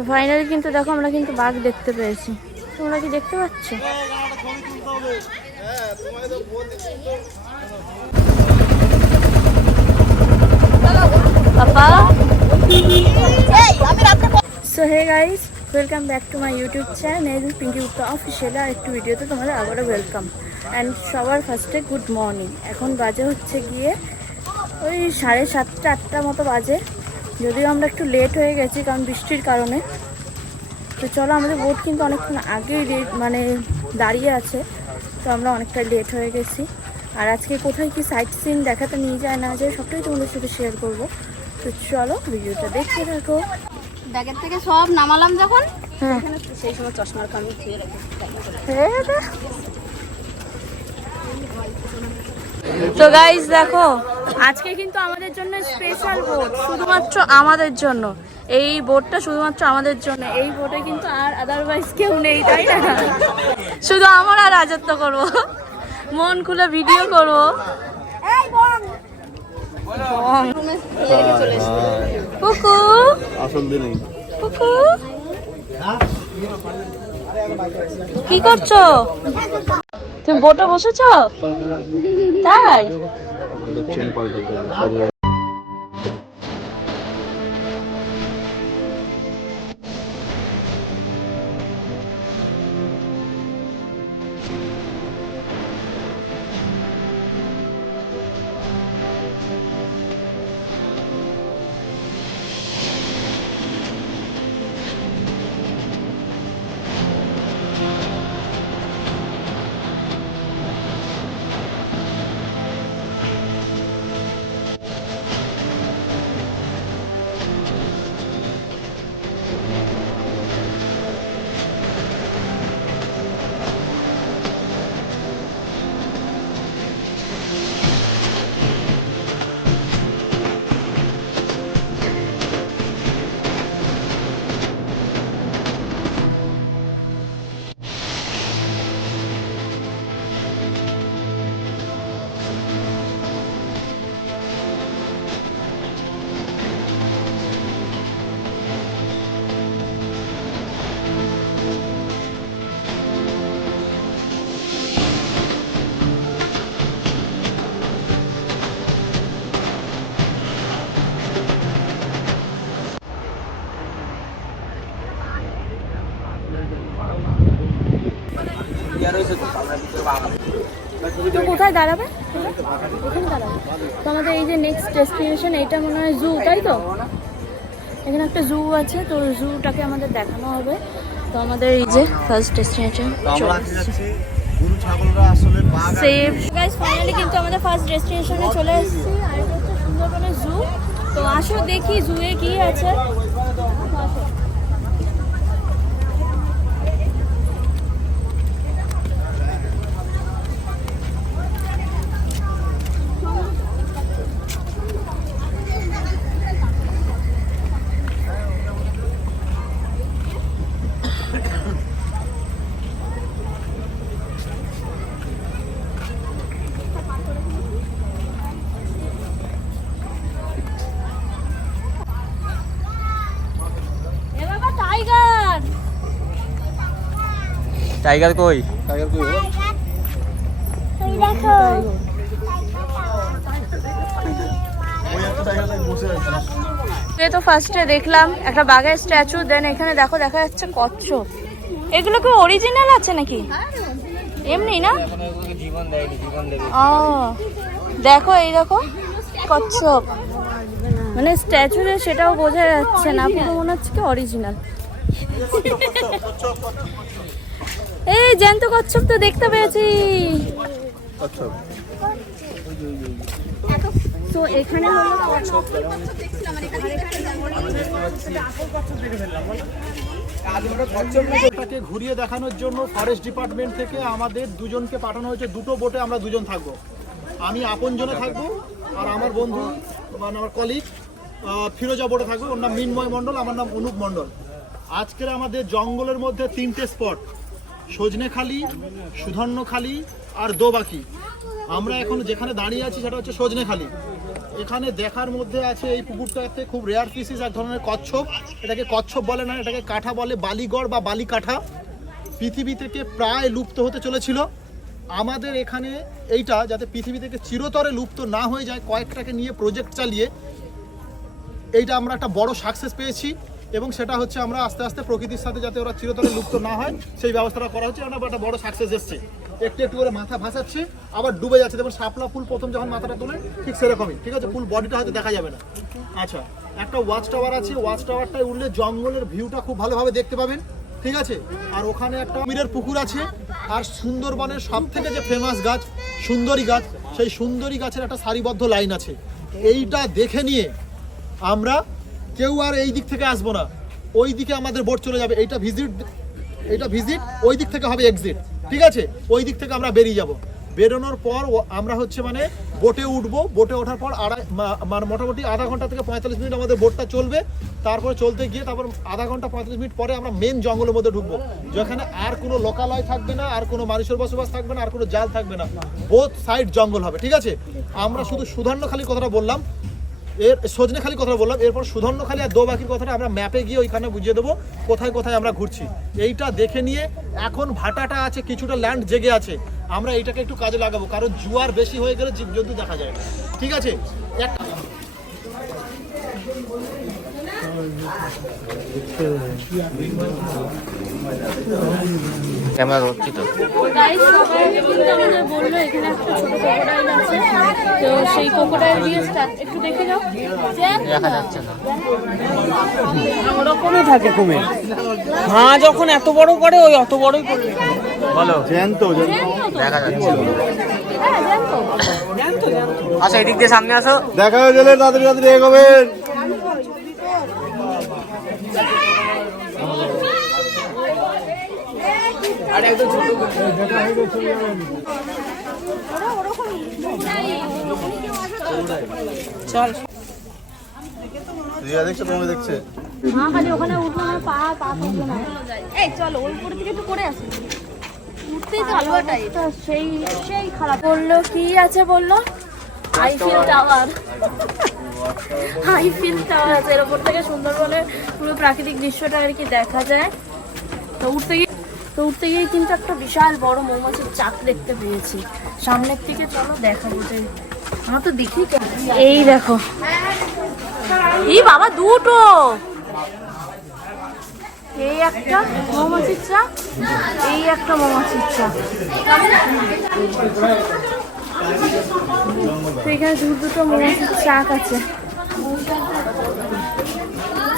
তো ফাইনালি কিন্তু দেখো আমরা কিন্তু বাঘ দেখতে পেয়েছি। তোমরা কি দেখতে পাচ্ছ? So hey guys welcome back to my YouTube channel Pinki Gupta official আর একটু ভিডিওতে তোমাদের আবারও ওয়েলকাম অ্যান্ড সবার ফার্স্টে গুড মর্নিং এখন বাজে হচ্ছে গিয়ে ওই সাড়ে সাতটা, আটটা মতো বাজে। যদিও আমরা একটু লেট হয়ে গেছি কারণ বৃষ্টির কারণে। তো চলো আমাদের বোট কিন্তু অনেকক্ষণ আগেই লেট মানে দাঁড়িয়ে আছে। তো আমরা অনেকটা লেট হয়ে গেছি। আর আজকে কোথায় কি সাইট সিন দেখাতে নিয়ে যায় না যায় সবটাই তোমাদের সাথে শেয়ার করব। তো চলো ভিডিওটা দেখতে থাকো। ব্যাগের থেকে সব নামালাম যখন? হ্যাঁ। সেই সময় চশমার কামি রেখে তো গাইস দেখো। আজকে কিন্তু আমাদের জন্য স্পেশাল বোট শুধুমাত্র আমাদের জন্য। এই বোটটা শুধুমাত্র আমাদের জন্য। এই বোটে কিন্তু আর আদারওয়াইজ কেউ নেই তাই না? শুধু আমরা রাজত্ব করব। মন খুলে ভিডিও করব। বং। কুকু। কুকু। কি করছ? তুমি বোটে বসেছ? তাই? কোথায় দাঁড়াবে? এখানে দাঁড়াবে। তো আমাদের এই যে নেক্সট ডেস্টিনেশন এইটা মনে হয় জু তাই তো? এখানে একটা জু আছে তো জুটাকে আমাদের দেখানো হবে। তো আমাদের এই যে first destination save guys finally কিন্তু আমাদের ফার্স্ট ডেস্টিনেশনে চলে এসেছি। আর এটা হচ্ছে সুন্দরবনের জু তো আসো দেখি জুয়ে কি আছে আসো। এ বাবা টাইগার টাইগার কই? টাইগার কই? দেখো তো ফার্স্টে দেখলাম একটা বাঘের স্ট্যাচু দেন এখানে দেখো দেখা যাচ্ছে কচ্ছপ। এগুলো কি অরিজিনাল আছে নাকি? এমনি না? জীবন দেয়নি জীবন দেবে ও দেখো এই দেখো কচ্ছপ। মানে স্ট্যাচুতে সেটাও বোঝা যাচ্ছে না পুরো মনে হচ্ছে কি অরিজিনাল এই জ্যান্ত কচ্ছপ তো দেখতে পেয়েছি। আচ্ছা তো এখানে এটাকে ঘুরিয়ে দেখানোর জন্য ফরেস্ট ডিপার্টমেন্ট থেকে আমাদের দুজনকে পাঠানো হয়েছে। দুটো বোটে আমরা দুজন থাকব। আমি আপন আপনজনে থাকব আর আমার বন্ধু মানে আমার কলিগ ফিরোজা বোটে থাকব। ওর নাম মিনময় মণ্ডল আমার নাম অনুপ মণ্ডল। আজকের আমাদের জঙ্গলের মধ্যে তিনটে স্পট সজনেখালি সুধন্যখালি আর দোবাকি আমরা এখন যেখানে দাঁড়িয়ে আছি সেটা হচ্ছে সজনেখালি এখানে দেখার মধ্যে আছে এই পুকুরটাতে খুব রেয়ার পিসিস এক ধরনের কচ্ছপ। এটাকে কচ্ছপ বলে না, এটাকে কাঠা বলে, বালিগড় বা বালি কাঠা পৃথিবী থেকে প্রায় লুপ্ত হতে চলেছিল। আমাদের এখানে এইটা যাতে পৃথিবী থেকে চিরতরে লুপ্ত না হয়ে যায়, কয়েকটাকে নিয়ে প্রজেক্ট চালিয়ে, এইটা আমরা একটা বড় সাকসেস পেয়েছি। এবং সেটা হচ্ছে আমরা আস্তে আস্তে প্রকৃতির সাথে যাতে ওরা চিরতরে লুপ্ত না হয়, সেই ব্যবস্থাটা করা হচ্ছে। আমরা একটা বড় সাকসেস এসছে। একটু একটু করে মাথা ভাসাচ্ছে, আবার ডুবে যাচ্ছে। যেমন শাপলা ফুল প্রথম যখন মাথাটা তোলে, ঠিক সেরকমই, ঠিক আছে? ফুল বডিটা হয়তো দেখা যাবে না। আচ্ছা একটা ওয়াচ টাওয়ার আছে। ওয়াচ টাওয়ারটায় উঠলে জঙ্গলের ভিউটা খুব ভালোভাবে দেখতে পাবেন, ঠিক আছে? আর ওখানে একটা কুমিরের পুকুর আছে। আর সুন্দরবনের সব থেকে যে ফেমাস গাছ, সুন্দরী গাছ, সেই সুন্দরী গাছের একটা সারিবদ্ধ লাইন আছে। এইটা দেখে নিয়ে আমরা কেউ আর এই দিক থেকে আসব না। ওই দিকে আমাদের বোট চলে যাবে। এইটা ভিজিট এটা ভিজিট ওই দিক থেকে হবে এক্সিট ঠিক আছে? ওই দিক থেকে আমরা বেরিয়ে যাব। বেরোনোর পর আমরা হচ্ছে মানে বোটে উঠবো। বোটে ওঠার পর আড়াই মানে মোটামুটি আধা ঘণ্টা থেকে পঁয়তাল্লিশ মিনিট আমাদের বোটটা চলবে। তারপরে চলতে গিয়ে তারপর আধা ঘণ্টা পঁয়তাল্লিশ মিনিট পরে আমরা মেন জঙ্গলের মধ্যে ঢুকবো। যেখানে আর কোনো লোকালয় থাকবে না, আর কোনো মানুষের বসবাস থাকবে না, আর কোনো জাল থাকবে না। বোথ সাইড জঙ্গল হবে। ঠিক আছে? আমরা শুধু সুধান্য খালি কথাটা বললাম। এর সজনেখালি কথা বললাম এরপর সুধর্ণখালি আর দোবাকির কথাটা আমরা ম্যাপে গিয়ে ওইখানে বুঝিয়ে দেবো কোথায় কোথায় আমরা ঘুরছি। এইটা দেখে নিয়ে এখন ভাটাটা আছে কিছুটা ল্যান্ড জেগে আছে আমরা এইটাকে একটু কাজে লাগাবো কারণ জুয়ার বেশি হয়ে গেলে জীবজন্তু দেখা যায় ঠিক আছে? একটা ক্যামেরা ধরছি তো গাইস সবাই কিন্তু আমাদের বলল এখানে একটা ছোট ক্রোকোডাইল আছে। তো সেই ক্রোকোডাইল দিয়ে স্টার্ট একটু দেখে যাও। দেখা যাচ্ছে না। ওরকমই থাকে কুমির। হাঁ যখন এত বড় করে ওই অত বড়ই করে বলো। জ্যান্ত দেখা যাচ্ছে। হ্যাঁ আচ্ছা এদিক দিয়ে সামনে আসো। দেখা হয়ে গেলে তাড়াতাড়ি তাড়াতাড়ি এগোবেন চল। রিয়া দেখছ তোমাকে দেখছে? মা খালি ওখানে উঠল না পা পা তুললো না। এই চলো ওই উপর থেকে একটু করে আসি। উঠতেই তো আলুয়াটাই সেই সেই খারাপ। বলল কি আছে? বলল আইফিল টাওয়ার। আইফিল টাওয়ার আছে। এর উপর থেকে সুন্দরবনের পুরো প্রাকৃতিক দৃশ্যটা আর কি দেখা যায়। তো উঠতে গিয়ে তো উঠতে গিয়ে কিন্তু একটা বিশাল বড় মৌমাছির চাক দেখতে পেয়েছি। সামনের থেকে চলো দেখাবো যে আমার তো দেখি। এই দেখো। এই বাবা দুটো। এই একটা মৌমাছির চাক এই একটা মৌমাছির তো এখানে দূর দুটো মৌমাছির চাক আছে।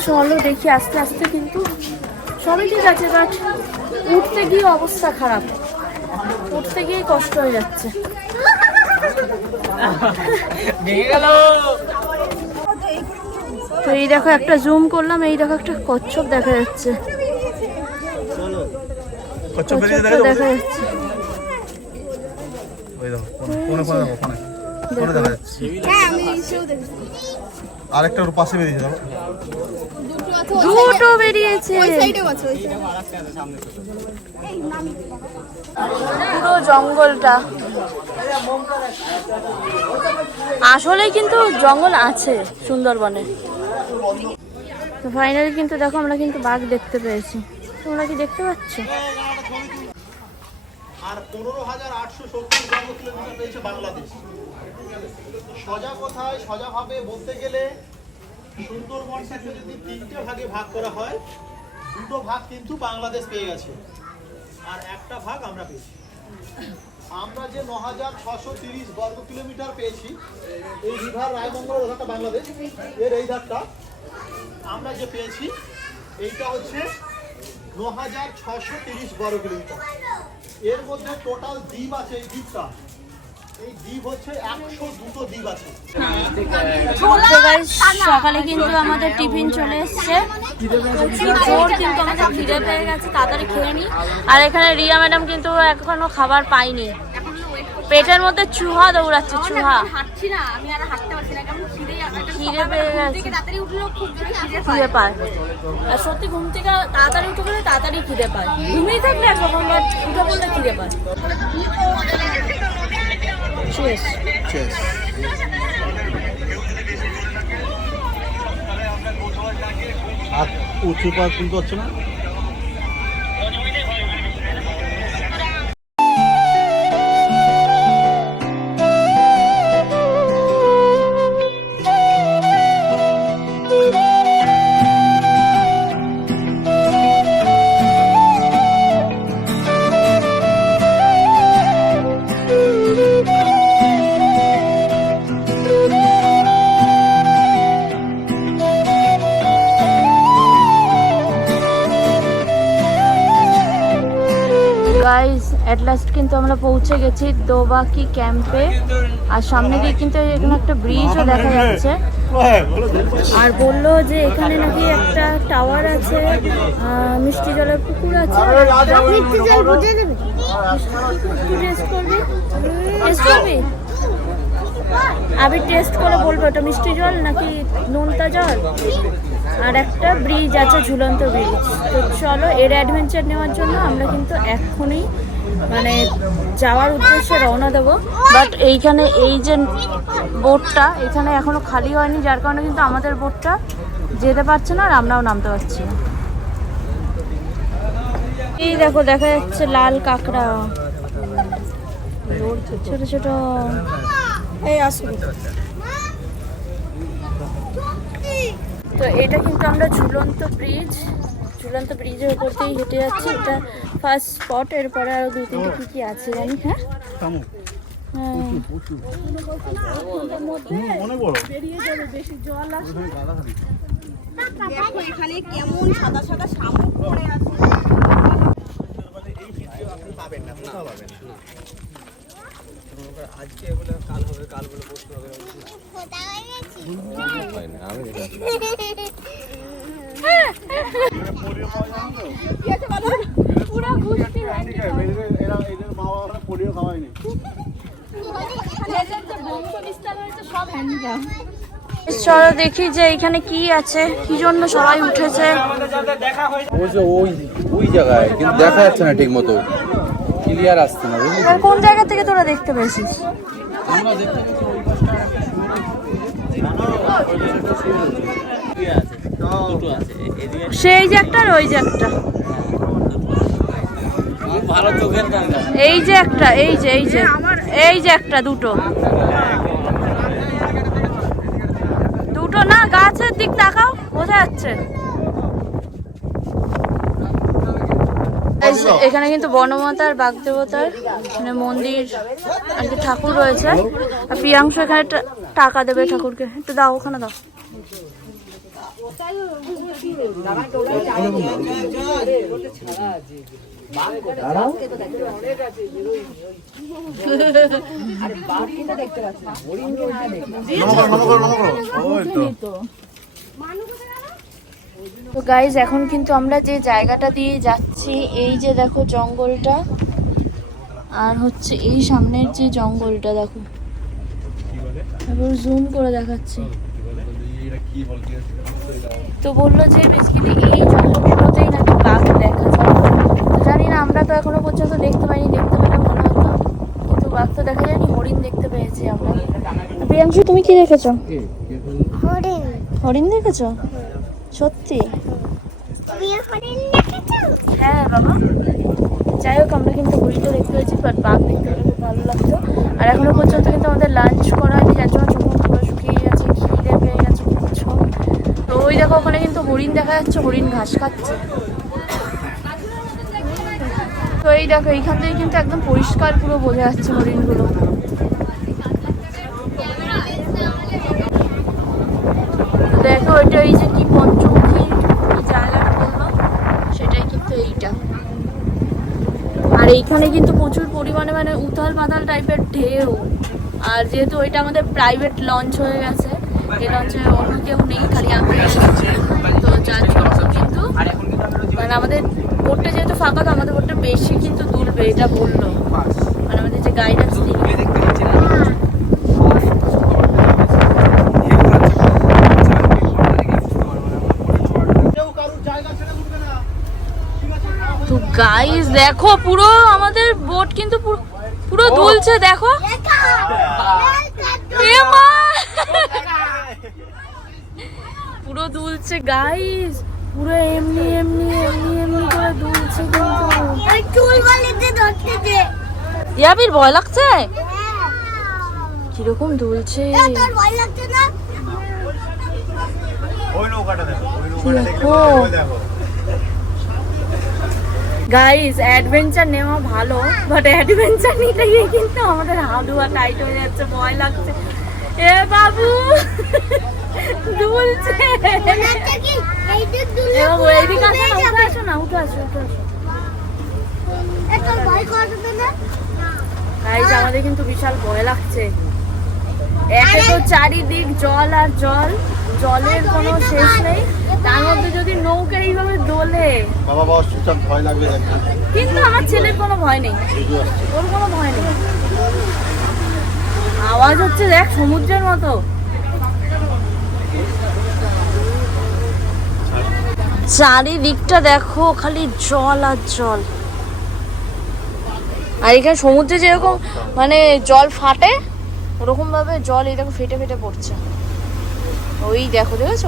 চলো দেখি আস্তে আস্তে কিন্তু সবই ঠিক আছে বাট উঠতে গিয়ে অবস্থা খারাপ। উঠতে গিয়ে কষ্ট হয়ে যাচ্ছে। তো এই দেখো একটা জুম করলাম এই দেখো একটা কচ্ছপ দেখা যাচ্ছে। দেখা যাচ্ছে। ওই দেখো যাচ্ছে। আরেকটা ওর পাশে বেরিয়েছে দেখো দুটো আছে ওই দুটো বেরিয়েছে ওই সাইডেও আছে ওই পুরো জঙ্গলটা। আসলেই কিন্তু জঙ্গল আছে সুন্দরবনে। তো ফাইনালি কিন্তু দেখো আমরা কিন্তু বাঘ দেখতে পেয়েছি। তোমরা কি দেখতে পাচ্ছ? আর পনেরো হাজার আটশো সত্তর বর্গ কিলোমিটার পেয়েছে বাংলাদেশ। সজা কোথায়? সজাভাবে বলতে গেলে সুন্দরবনটাকে যদি তিনটে ভাগে ভাগ করা হয়, দুটো ভাগ কিন্তু বাংলাদেশ পেয়ে গেছে। আর একটা ভাগ আমরা পেয়েছি। আমরা যে ন হাজার ছশো তিরিশ বর্গ কিলোমিটার পেয়েছি, এই রিভার রায়মঙ্গল ওধারটা বাংলাদেশ, এর এই ধারটা আমরা যে পেয়েছি, এইটা হচ্ছে ন হাজার ছশো তিরিশ বর্গ কিলোমিটার। এর মধ্যে টোটাল দ্বীপ আছে এই দ্বীপটা। সকালে কিন্তু আমাদের টিফিন চলে এসছে। কিন্তু আমাদের খিদে পেয়ে গেছে তাড়াতাড়ি খেয়ে নি। আর এখানে রিয়া ম্যাডাম কিন্তু এখনও খাবার পাইনি পেটের মধ্যে চুহা দৌড়াচ্ছে চুহা। হাঁটছি না আমি আর হাঁটতে পারছি না কেমন খিদে পেয়ে খিদে পায়। আর সত্যি ঘুম থেকে তাড়াতাড়ি উঠে গেলে তাড়াতাড়ি খিদে পায়। ঘুমিয়ে থাকলে একরকম উঠে পড়লে খিদে পায়। Cheers. Cheers. আর উঁচু পাওয়া কিন্তু হচ্ছে না কিন্তু আমরা পৌঁছে গেছি দোবাকি ক্যাম্পে। আর সামনে দিয়ে কিন্তু এখানে একটা ব্রিজও দেখা যাচ্ছে। আর বলল যে এখানে নাকি একটা টাওয়ার আছে মিষ্টি জলের পুকুর আছে। আমি টেস্ট করে বলব ওটা মিষ্টি জল নাকি নোনতা জল? আর একটা ব্রিজ আছে ঝুলন্ত ব্রিজ তো চলো, এর অ্যাডভেঞ্চার নেওয়ার জন্য আমরা কিন্তু এক্ষুনি মানে যাওয়ার উদ্দেশ্যে রওনা দেবো। বাট এইখানে এই যে বোটটা এখানে এখনও খালি হয়নি, যার কারণে কিন্তু আমাদের বোটটা যেতে পারছে না আর আমরাও নামতে পারছি না। এই দেখো, দেখা যাচ্ছে লাল কাঁকড়া। ছোট ছোট। এই আসুন তো এটা কিন্তু আমরা ঝুলন্ত ব্রিজ। ঝুলন্ত ব্রিজের উপর দিয়ে হেঁটে যাচ্ছি। এটা ফার্স্ট স্পট এরপরে আরও দুই তিনটে কি কি আছে জানি হ্যাঁ? হ্যাঁ। অনেক বড়। এখানে কেমন সাদা সাদা শামুক পড়ে আছে এরা এদের মা বাবারা পোলিও খাওয়ায়নি চলো দেখি যে এখানে কি আছে কি জন্য সবাই উঠেছে। ওই যে ওই ওই জায়গায় কিন্তু দেখা যাচ্ছে না ঠিক মতো ক্লিয়ার আসছে না কোন জায়গা থেকে তোরা দেখতে পেয়েছিস? সেই যে একটা আর ওই যে একটা। এই যে একটা এই যে এই যে এই যে একটা দুটো। দুটো না গাছের দিক তাকাও বোঝা যাচ্ছে। এখানে কিন্তু বনমাতার বাগদেবতার মানে মন্দির আর কি ঠাকুর রয়েছে। আর প্রিয়াংশ এখানে টাকা দেবে ঠাকুরকে। একটু দাও ওখানে দাও। তো গাইজ এখন কিন্তু আমরা যে জায়গাটা দিয়ে যাচ্ছি, এই যে দেখো জঙ্গলটা, আর হচ্ছে এই সামনের যে জঙ্গলটা, দেখো। জুম করে দেখাচ্ছি। তো বলল যে বেসিক্যালি এই জঙ্গলগুলোতেই নাকি বাঘ দেখা যায়। জানি না আমরা তো এখনও পর্যন্ত দেখতে পাইনি দেখতে পেলে ভালো হতো। কিন্তু বাঘ তো দেখা যায়নি হরিণ দেখতে পেয়েছি আমরা। প্রিয়াংশু তুমি কি দেখেছ? হরিণ। হরিণ দেখেছ? সত্যি? হ্যাঁ বাবা। যাই হোক আমরা কিন্তু হরিণটা দেখতে পেয়েছি বাট বাঘ দেখতে পেলে খুব ভালো লাগতো। আর এখনও পর্যন্ত কিন্তু আমাদের লাঞ্চ করা হয়নি যার জন্য চোখ মুখ পুরো শুকিয়ে গেছে খিদে পেয়ে গেছে বুঝছ তো ওই দেখো ওখানে কিন্তু হরিণ দেখা যাচ্ছে, হরিণ ঘাস খাচ্ছে। তো এই দেখো, এইখান থেকে কিন্তু একদম পরিষ্কার পুরো বোঝা যাচ্ছে হরিণগুলো। দেখো, এটা এই যে কি পঞ্চমুখী জায়গাটা বলল? সেটাই কিন্তু এইটা। আর এইখানে কিন্তু প্রচুর পরিমাণে মানে উথাল পাতাল টাইপের ঢেউ। আর যেহেতু ওইটা আমাদের প্রাইভেট লঞ্চ হয়ে গেছে এই লঞ্চে অন্য কেউ নেই খালি তো যার জন্য কিন্তু মানে আমাদের বোটটা যেহেতু ফাঁকা তো আমাদের বোটটা বেশি কিন্তু দুলবে এটা বলল। মানে আমাদের যে গাইড আছে গাইস দেখো পুরো আমাদের বোট কিন্তু পুরো- দুলছে দেখো। মা! পুরো গাইস পুরো এমনি এমনি এমনি এমনি করে দুলছে কিন্তু ইয়াবির ভয় লাগছে? কীরকম দুলছে? গাইস অ্যাডভেঞ্চার নেওয়া ভালো বাট অ্যাডভেঞ্চার নিতে গিয়ে কিন্তু আমাদের হাডুয়া টাইট হয়ে যাচ্ছে ভয় লাগছে। এ বাবু! দুলছে আমাদের কিন্তু বিশাল ভয় লাগছে। একে তো চারিদিক জল আর জল জলের কোনো শেষ নেই। তার মধ্যে যদি নৌকা এইভাবে দোলে। বাবা বাবা চুপচাপ ভয় লাগবে কিন্তু আমার ছেলের কোনো ভয় নেই। ওর কোনো ভয় নেই। আওয়াজ হচ্ছে দেখ সমুদ্রের মতো। চারিদিকটা দেখো, খালি জল আর জল। আর এখানে সমুদ্রে যেরকম মানে জল ফাটে ওরকম ভাবে জল দেখো ফেটে ফেটে পড়ছে। ওই দেখো, দেখেছ?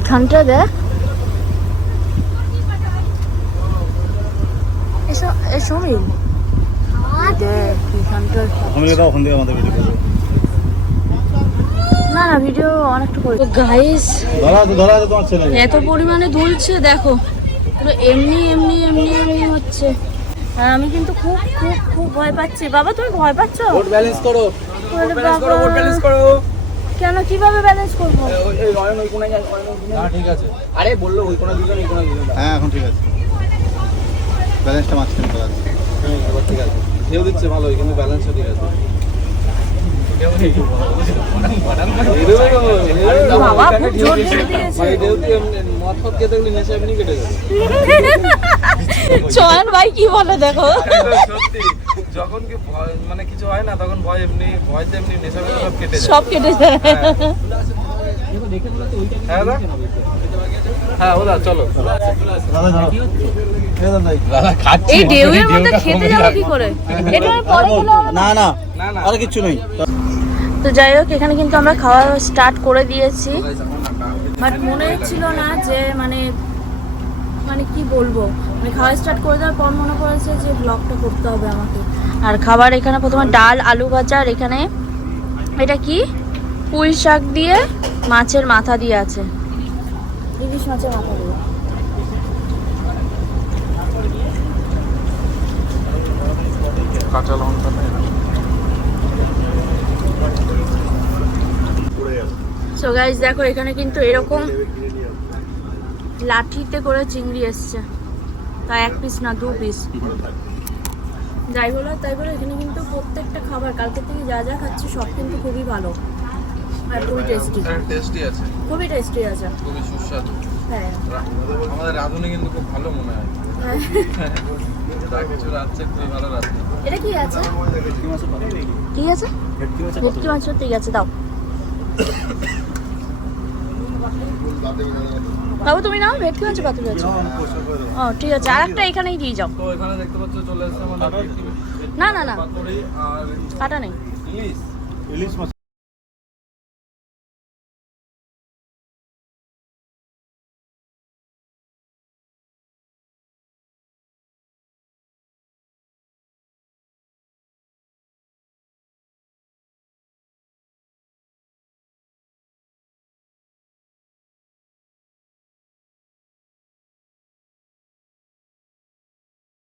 এখানটা দেখ। এসো এসো দেখ, এখানটা ওখান থেকে আমাদের না না ভিডিও অনেকটা করে। গাইস এত পরিমাণে দুলছে দেখো। পুরো এমনি এমনি এমনি এমনি হচ্ছে। আর আমি কিন্তু খুব খুব খুব ভয় পাচ্ছি। বাবা তুমি ভয় পাচ্ছ? বোট ব্যালেন্স করো। ওরে ব্যালেন্স করো বাবা। ব্যালেন্স করো। কেন কীভাবে ব্যালেন্স করব? ওই নয়ন ওই কোণায় যায় না ঠিক আছে। আরে বলল ওই কোণা দুজন এই কোণা দুজন হ্যাঁ এখন ঠিক আছে। ব্যালেন্সটা মাঝখানে আসছে ঠিক আছে। ঢেউ দিচ্ছে ভালোই কিন্তু ব্যালেন্সও ঠিক আছে। বাবা, খুব জোর দিয়েছে। চয়ন ভাই কি বলে দেখো যখন কি ভয় মানে কিছু হয় না তখন ভয় এমনি ভয়তে এমনি নেশা সব কেটে যায় সব কেটে যায় হ্যাঁ দাদা হ্যাঁ চলো এই দাদা ভাই। দাদা খাচ্ছি এই ঢেউয়ের মধ্যে খেতে যাব কি করে এটা পরে না। না আর কিচ্ছু নেই তো যাই হোক এখানে কিন্তু আমরা খাওয়া স্টার্ট করে দিয়েছি। বাট মনে ছিল না যে মানে মানে কি বলব? মানে খাওয়া স্টার্ট করে দেওয়ার পর মনে পড়েছে যে ব্লগটা করতে হবে আমাকে। আর খাবার এখানে প্রথমে ডাল আলু ভাজা আর এখানে এটা কি? পুঁই শাক দিয়ে মাছের মাথা দিয়ে আছে। ইলিশ মাছের মাথা দিয়ে। কাঁচা লঙ্কা সো গাইজ দেখো এখানে কিন্তু এরকম লাঠিতে করে চিংড়ি এসছে। তা এক পিস না দু পিস যাই বলো তাই বলো এখানে কিন্তু প্রত্যেকটা খাবার কালকে থেকে যা যা খাচ্ছি সব কিন্তু খুবই ভালো। আর খুবই টেস্টি টেস্টি আছে। খুবই টেস্টি আছে। খুবই সুস্বাদু। হ্যাঁ। আমাদের রাঁধুনি কিন্তু খুব ভালো মনে হয়। যা কিছু রাঁধছে খুবই ভালো রাঁধছে। এটা কি আছে? কি আছে? ভেটকি মাছ ঠিক আছে দাও। বাবু তুমি নাও ভেটকি মাছ কত আছে। ও ঠিক আছে আর একটা এখানেই দিয়ে যাও। তো এখানে দেখতে পাচ্ছ চলে এসেছে আমাদের না না না। কাটা নেই। ইলিশ। ইলিশ মাছ।